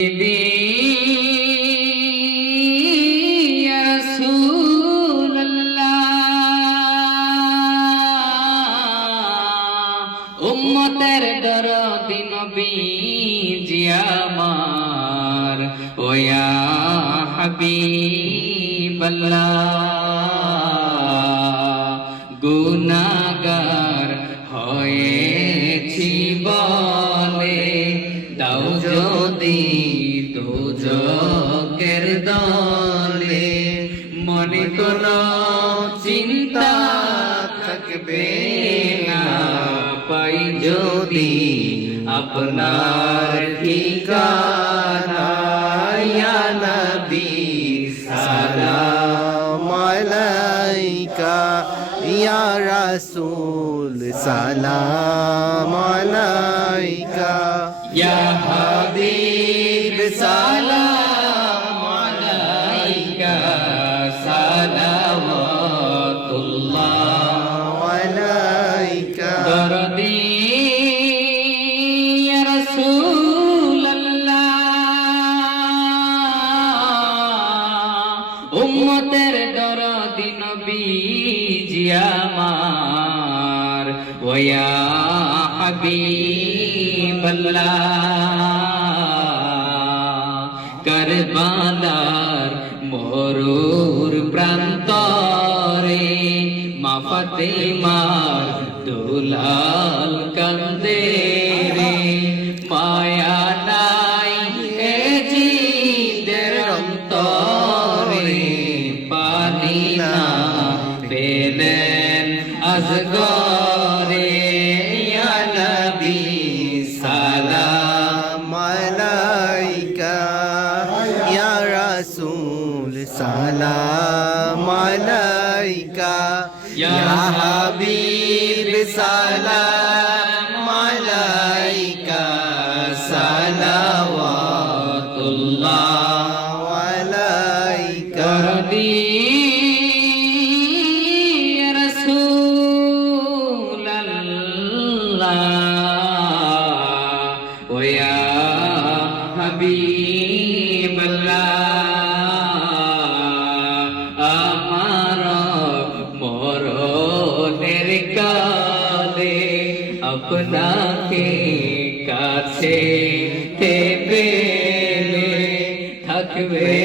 ইয়া রাসূলুল্লাহ উম্মতের দরদি নবীজি আমার ও ইয়া হাবিবাল্লাহ গুনাহগার হয়েছি বলে দাও যদি দুজকের দলে মনে কোনো চিন্তা থাকবে না পাই যদি আপনার ঠিকানা ইয়া নবী সালাম আলাইকা ইয়া রাসূল সালাম আলাইকা ইয়া হাবিব সালাম আলাইকা সালাওয়াতুল্লাহ আলাইকা দরদি ইয়া রাসূলুল্লাহ উম্মতের দরদি নবীজি আমার ওয়া ইয়া হাবিবাল্লাহ কারবালার মরুর প্রান্তরে মা ফাতেমার দুলাল কান্দে রে মায়া নাই এ জিদের অন্তরে পানি না পেলেন আজগরে ইয়া নবী সালাম আলাইকা ইয়া রাসূল সালাম আলাইকা ইয়া হাবিব সালাম আলাইকা সালাওয়াতুল্লাহ আলাইকা দরদি ইয়া রাসূলুল্লাহ ওয়া ইয়া হাবিবাল্লাহ আমার মরণের কালে আপনাকে কাছে পেলে থাকবে